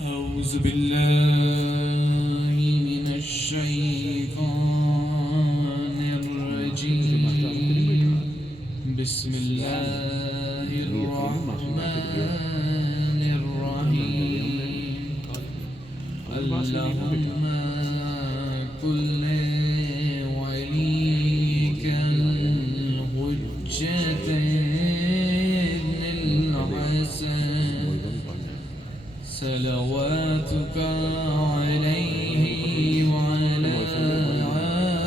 أعوذ بالله من الشيطان الرجيم بسم الله الرحمن الرحيم اللهم كل وليك الحجة الحسن صلواتك عليه وعلى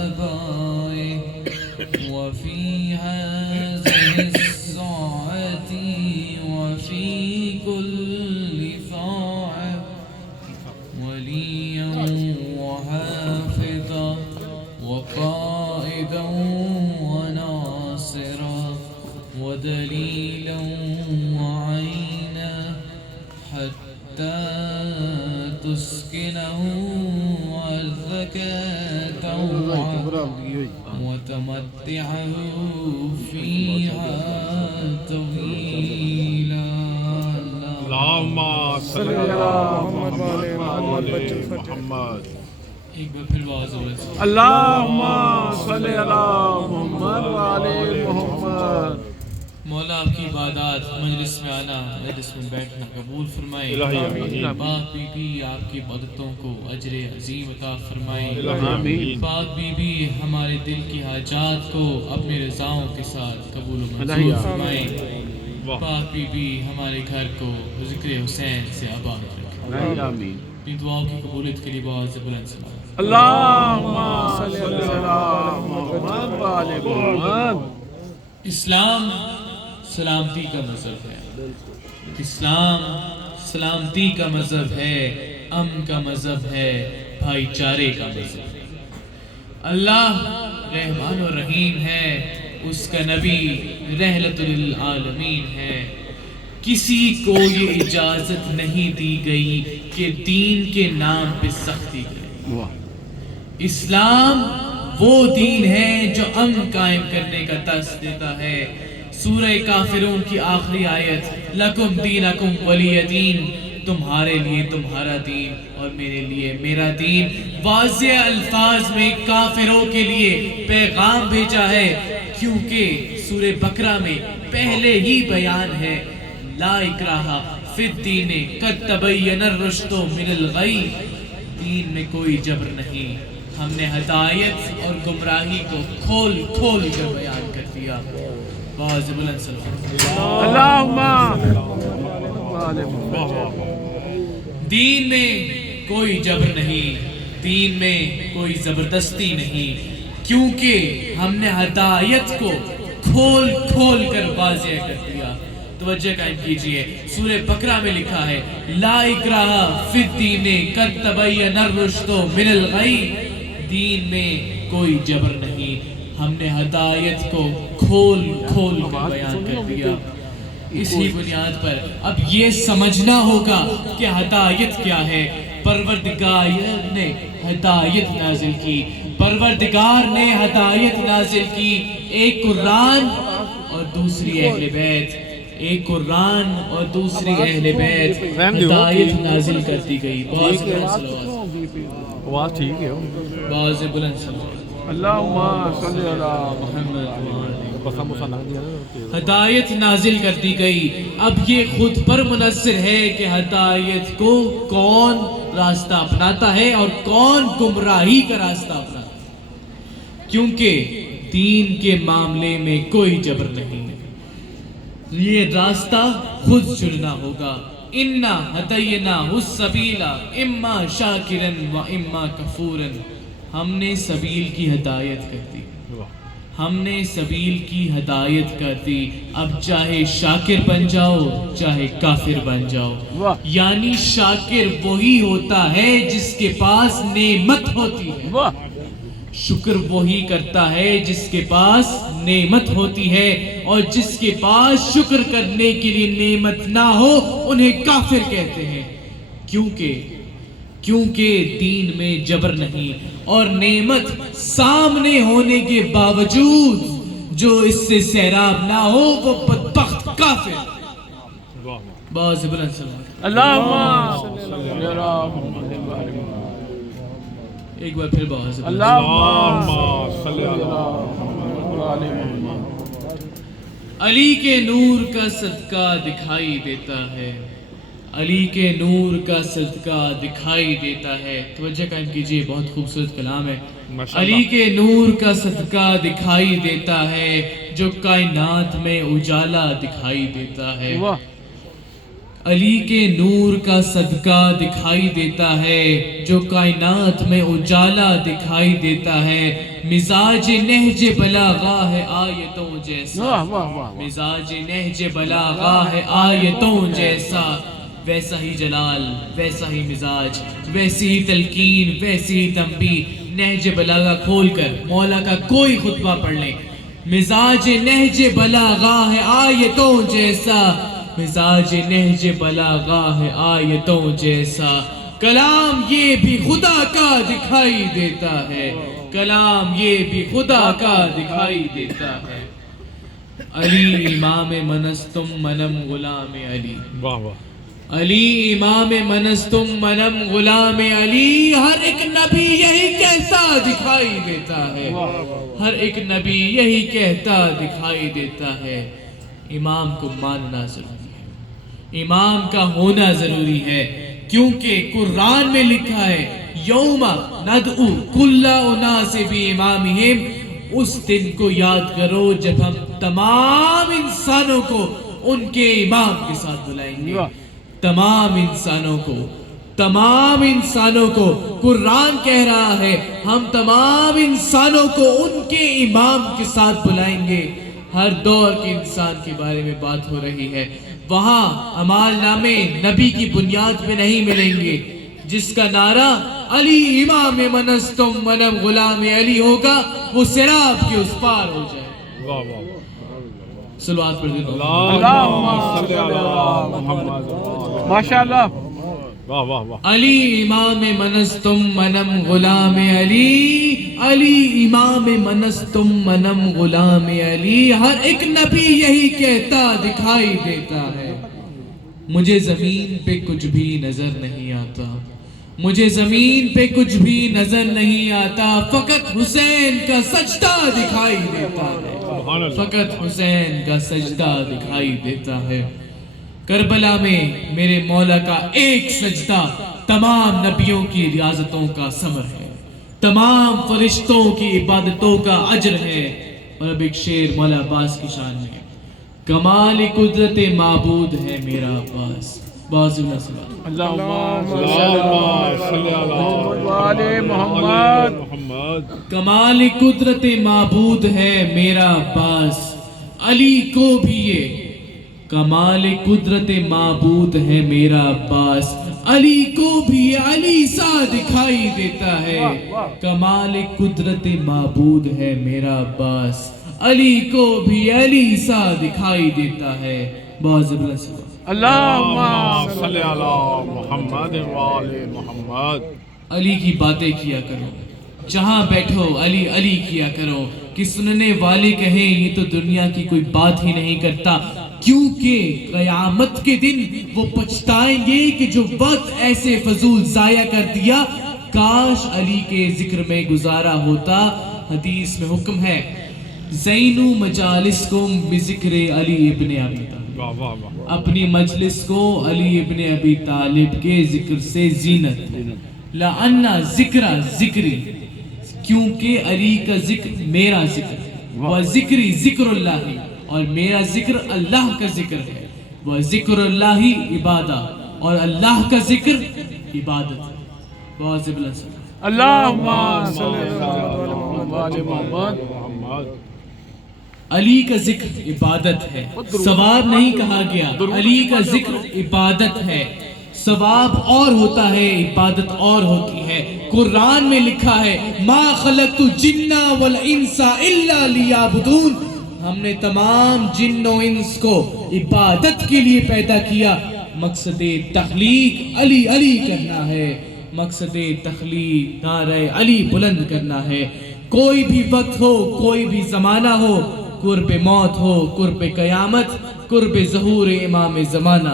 آبائه وفي هذه الساعة وفي كل ساعة وليا وحافظا وقائدا وناصرا ودليلا وعينا حتى تسكنه الزكاة وتمتعه فيها طويلا. اللهم صل على محمد. ایک بار پھر آواز ہو رہی ہے اللهم صل على محمد وعلى محمد. مولا آپ کی عبادات مجلس میں آنا مجلس میں بیٹھنا قبول فرمائے. پاک بی بی آپ کی عبادتوں کو اجر عظیم عطا فرمائے. پاک بی بی ہمارے دل کی حاجات کو اپنی رضاؤں کے ساتھ قبول و منظور فرمائے. پاک بی بی ہمارے گھر کو ذکر حسین سے آباد رکھے. اپنی دعاؤں کی قبولیت کے لیے بہت سے بلند سلام. اللهم صل على محمد وعلى محمد. اسلام سلامتی کا مذہب ہے. اسلام سلامتی کا مذہب ہے، امن کا مذہب ہے، بھائی چارے کا مذہب ہے. اللہ رحمان و رحیم ہے، اس کا نبی رحمت للعالمین ہے. کسی کو یہ اجازت نہیں دی گئی کہ دین کے نام پہ سختی کرے. اسلام وہ دین ہے جو امن قائم کرنے کا درس دیتا ہے. سورہ کافرون کی آخری آیت لکم دینکم ولی دین، تمہارے لیے تمہارا دین اور میرے لیے میرا دین. واضح الفاظ میں کافروں کے لیے پیغام بھیجا ہے، کیونکہ سورہ بقرہ میں پہلے ہی بیان ہے لا اکراہ فی الدین قد تبین الرشد من الغی. دین میں کوئی جبر نہیں. ہم نے ہدایت اور گمراہی کو کھول کھول کر بیان کر دیا. بہت بلند سلام. اللهم دین میں کوئی جبر نہیں، دین میں کوئی زبردستی نہیں، کیونکہ ہم نے ہدایت کو کھول کھول کر واضح کر دیا. توجہ قائم کیجئے، سورہ بقرہ میں لکھا ہے لا اکراہ فی الدین قد تبین الرشد من الغی. دین میں کوئی جبر نہیں، ہم نے ہدایت کو کھول کھول کر بیان کر دیا. اسی بنیاد پر اب یہ سمجھنا ہوگا کہ ہدایت کیا ہے. پروردگار نے ہدایت نازل کی، پروردگار نے ہدایت نازل کی. ایک قرآن اور دوسری اہل بیت، ایک قرآن اور دوسری اہل بیت ہدایت نازل کرتی گئی. بہت بلند صلوات. آواز ٹھیک ہے. بہت بلند صلوات. اللهم صل على محمد. محمد. ہدایت نازل کر دی گئی. اب یہ خود پر منحصر ہے کہ ہدایت کو کون راستہ اپناتا ہے اور کون گمراہی کا راستہ اپناتا ہے، کیونکہ دین کے معاملے میں کوئی جبر نہیں. یہ راستہ خود چننا ہوگا. اِنَّا هَدَيْنَاهُ السَّبِيلَ اِمَّا شَاكِرًا وَإِمَّا كَفُورًا. ہم نے سبیل کی ہدایت کر دی، ہم نے سبیل کی ہدایت کر دی. اب چاہے شاکر بن جاؤ چاہے کافر بن جاؤ. یعنی شاکر وہی ہوتا ہے جس کے پاس نعمت ہوتی ہے، شکر وہی کرتا ہے جس کے پاس نعمت ہوتی ہے، اور جس کے پاس شکر کرنے کے لیے نعمت نہ ہو انہیں کافر کہتے ہیں. کیونکہ دین میں جبر نہیں، اور نعمت سامنے ہونے کے باوجود جو اس سے سیراب نہ ہو وہ بدبخت کافر. بہت بلند سلام. अल्लाहुम्मा सल्ली अला मुहम्मद व आले मुहम्मद। एक बार फिर बहुत से अल्लाहुम्मा सल्ली अला मुहम्मद व आले मुहम्मद। अली के नूर का सदका दिखाई देता है, अली के नूर का सदका दिखाई देता है। तवज्जो कायम कीजिए, बहुत खूबसूरत कलाम है। अली के नूर का सदका दिखाई देता है, जो कायनात में उजाला दिखाई देता है। वाह अली के नूर का सदका दिखाई देता है, जो कायनात में उजाला दिखाई देता है। मिजाज नहज बलागा है आयतों जैसा, वाह वाह वाह। मिजाज नहज बलागा है आयतों जैसा। वैसा ही जलाल, वैसा ही मिजाज, वैसी ही तलकीन, वैसी ही तंबीह। नहज बलागा खोल कर मौला का कोई खुतबा पढ़ लें। मिजाज नहज बलागा है आयतों जैसा, मिजाज नहज बलागा है आयतों जैसा। कलाम ये भी खुदा का दिखाई देता है, कलाम ये भी खुदा का दिखाई देता है। अली इमाम मनस्तुम मनम गुलाम अली, वाह वाह। अली इमाम मनस्तुम मनम गुलाम अली। हर एक नबी यही कहता दिखाई देता है, हर एक नबी यही कहता दिखाई देता है। इमाम को मानना जरूरी है, इमाम का होना जरूरी है, क्योंकि कुरान में लिखा है यौमा नदउ कुल्ला उनास भी इमामिहिम। उस दिन को याद करो जब हम तमाम इंसानों को उनके इमाम के साथ बुलाएंगे। तमाम इंसानों को, तमाम इंसानों को कुरान कह रहा है हम तमाम इंसानों को उनके इमाम के साथ बुलाएंगे। हर दौर के इंसान के बारे में बात हो रही है। वहां अमाल नामे नबी की बुनियाद पे नहीं मिलेंगे। जिसका नारा अली इमाम मनस्तुम मनम गुलाम अली होगा, वो सिराब के उस पार हो जाए। वाह वाह। सलवात पढ़ दीजिए। अल्लाहुम्मा सल्ली अला मुहम्मद। माशाअल्लाह। वाह वाह वाह। अली इमाम मनस्तुम मनम गुलाम अली, अली इमाम मनस्तुम मनम गुलाम अली। हर एक नबी यही कहता दिखाई देता है। मुझे जमीन पे कुछ भी नजर नहीं आता, मुझे जमीन पे कुछ भी नजर नहीं आता। फकत हुसैन का सजदा दिखाई देता है, फकत हुसैन का सजदा दिखाई देता है। करबला में मेरे मौला का एक सजदा तमाम नबियों की रियाजतों का समर है, तमाम फरिश्तों की इबादतों का अजर है। और अब एक शेर मौला अब्बास की शान में, कमाल कुदरत माबूद है मेरा अब्बास। कमाल कुदरत माबूद है मेरा अब्बास। अली को भी ये कमाल कुदरत माबूद है मेरा अब्बास। अली को भी अली सा दिखाई देता है। कमाल कुदरत माबूद है मेरा अब्बास। अली को भी अली सा दिखाई देता है। बहुत जबरदस्त। अल्लाहुम्मा सल्ली अला मुहम्मद व आले मुहम्मद। अली की बातें किया करो, जहां बैठो अली अली किया करो। कि सुनने वाले कहें ये तो दुनिया की कोई बात ही नहीं करता, क्योंकि क़यामत के दिन वो पछताएंगे कि जो वक्त ऐसे फजूल जाया कर दिया। काश अली के जिक्र में गुजारा होता। हदीस में हुक्म है ज़ैनु मजालिसकुम बिज़िक्र अली इब्ने अबी तालिब। वाह वाह वाह। अपनी मजलिस को अली इब्ने अबी तालिब के जिक्र से जीनत लअन्ना जिक्रा जिक्री, क्योंकि अली का जिक्र मेरा जिक्र है। वह जिक्री जिक्रुल्लाही, और मेरा जिक्र अल्लाह का जिक्र है। वह जिक्रुल्लाही इबादत, और अल्लाह का जिक्र इबादत है। बहुत से बुलंद अल्लाहुम्मा सल्ली अला मुहम्मद। अली का जिक्र इबादत है, सवाब नहीं कहा गया। अली का जिक्र इबादत है, सवाब और होता है, इबादत और होती है। कुरान में लिखा है मा खलक़तु जिन्ना वल इंसा इल्ला लियाबुदून। हमने तमाम जिन्नो इंस को इबादत के लिए पैदा किया। मकसद तख्लीक अली अली करना है, मकसद तख्लीक नारे अली बुलंद करना है। कोई भी वक्त हो, कोई भी जमाना हो, कुर्ब मौत हो, कुर्ब कयामत, कुर्ब ज़हूर इमाम ज़माना,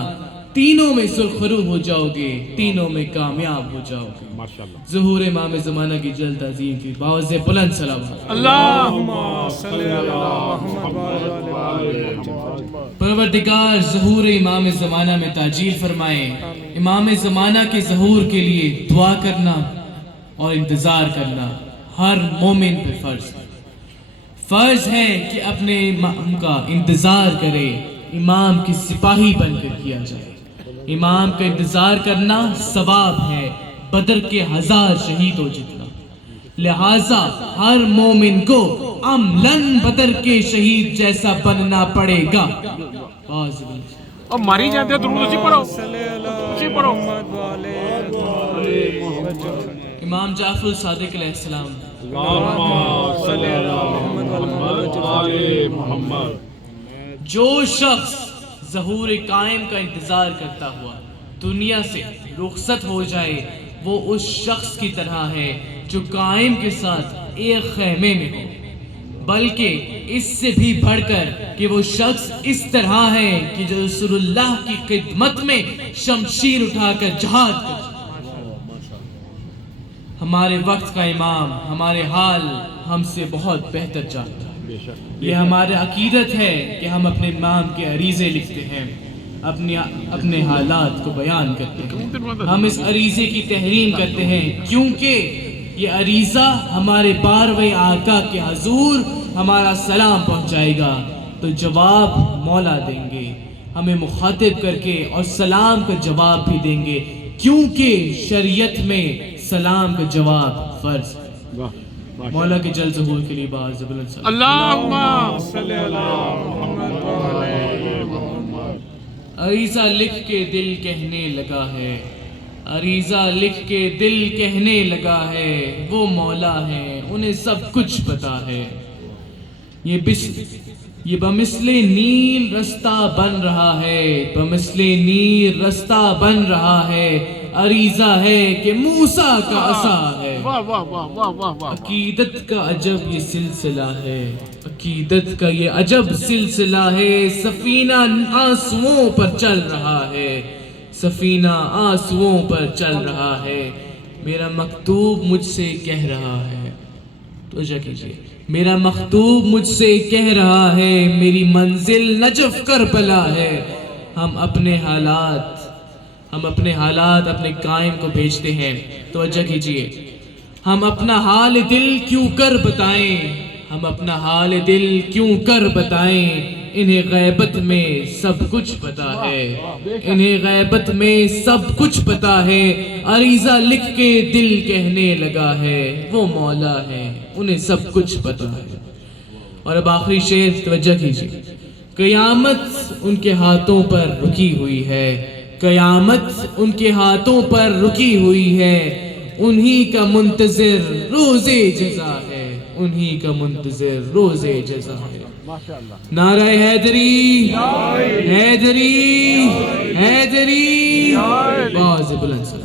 तीनों में सुरखरू हो जाओगे, तीनों में कामयाब हो जाओगे। माशाल्लाह। ज़हूर इमाम ज़माना की जल्द अज़ीम की बावज़ बुलंद सलावत। अल्लाहुम्मा सल्ली अला मुहम्मद व आले मुहम्मद। परवरदिगार ज़हूर इमाम ज़माना में ताजील फरमाए। इमाम ज़माना के ज़हूर के लिए दुआ करना और इंतज़ार करना हर मोमिन पे फ़र्ज़ है कि अपने इमाम का इंतज़ार करे, इमाम की सिपाही बनकर किया जाए। इमाम का इंतज़ार करना सवाब है बदर के 1000 शहीदों जितना। लिहाजा हर मोमिन को अमलन बदर के शहीद जैसा बनना पड़ेगा। और मारी जाते हो दुरूद उसी पढ़ो, उसी पढ़ो। इमाम जाफर सादिक अलैहिस्सलाम। अल्लाहुम्मा सल्ली अला मुहम्मद व आले मुहम्मद। जो शख्स ज़हूर कायम का इंतज़ार करता हुआ दुनिया से रुखसत हो जाए, वो उस शख्स की तरह है जो कायम के साथ एक खैमे में हो। बल्कि इससे भी बढ़कर कि वो शख्स इस तरह है कि जो रसूलुल्लाह की खिदमत में शमशीर उठाकर जिहाद कर। हमारे वक्त का इमाम हमारे हाल हमसे बहुत बेहतर जानता है। ये हमारे अकीदत है कि हम अपने इमाम के अरीज़े लिखते हैं, अपने हालात को बयान करते हैं। हम इस अरीज़े की तहरीम करते हैं क्योंकि ये अरीज़ा हमारे 12वें आका के हजूर हमारा सलाम पहुंचाएगा, तो जवाब मौला देंगे, हमें मुखातिब करके और सलाम का जवाब भी देंगे, क्योंकि शरीयत में सलाम का जवाब फर्ज है। मौला के जल ज़हूर के लिए बाज़ बुलंद अल्लाहुम्मा सल्ली अला मुहम्मद व आले मुहम्मद। अरीज़ा लिख के दिल कहने लगा है, अरीज़ा लिख के दिल कहने लगा है, वो मौला है उन्हें सब कुछ पता है। ये बमिसले नील रास्ता बन रहा है, बमिसले नील रास्ता बन रहा है। अरीज़ा है कि मूसा का असा है। वाह वाह वाह वाह वाह वाह। अकीदत का अजब ये सिलसिला है, अकीदत का ये अजब सिलसिला है। सफीना आंसुओं पर चल रहा है, सफीना आंसुओं पर चल रहा है। मेरा मकतूब मुझसे कह रहा है, तो कीजिए, मेरा मकतूब मुझसे कह रहा है, मेरी मंजिल नजफ करबला है। हम अपने हालात अपने कायम को भेजते हैं, तो कीजिए, हम अपना हाल दिल क्यों कर बताएं, हम अपना हाल दिल क्यों कर बताएं। इन्हें गैबत में सब कुछ पता है, इन्हें गैबत में सब कुछ पता है। अरीज़ा लिख के दिल कहने लगा है, वो मौला है उन्हें सब कुछ पता है। और अब आखिरी शेर तवज्जो कीजिए। क़यामत उनके हाथों पर रुकी हुई है, क़यामत उनके हाथों पर रुकी हुई है। उन्हीं का मुंतज़िर रोज़े जज़ा है, उन्हीं का मुंतज़िर रोज़े जज़ा है। नारा हैदरी, हैदरी, हैदरी, बाज़ बुलंद।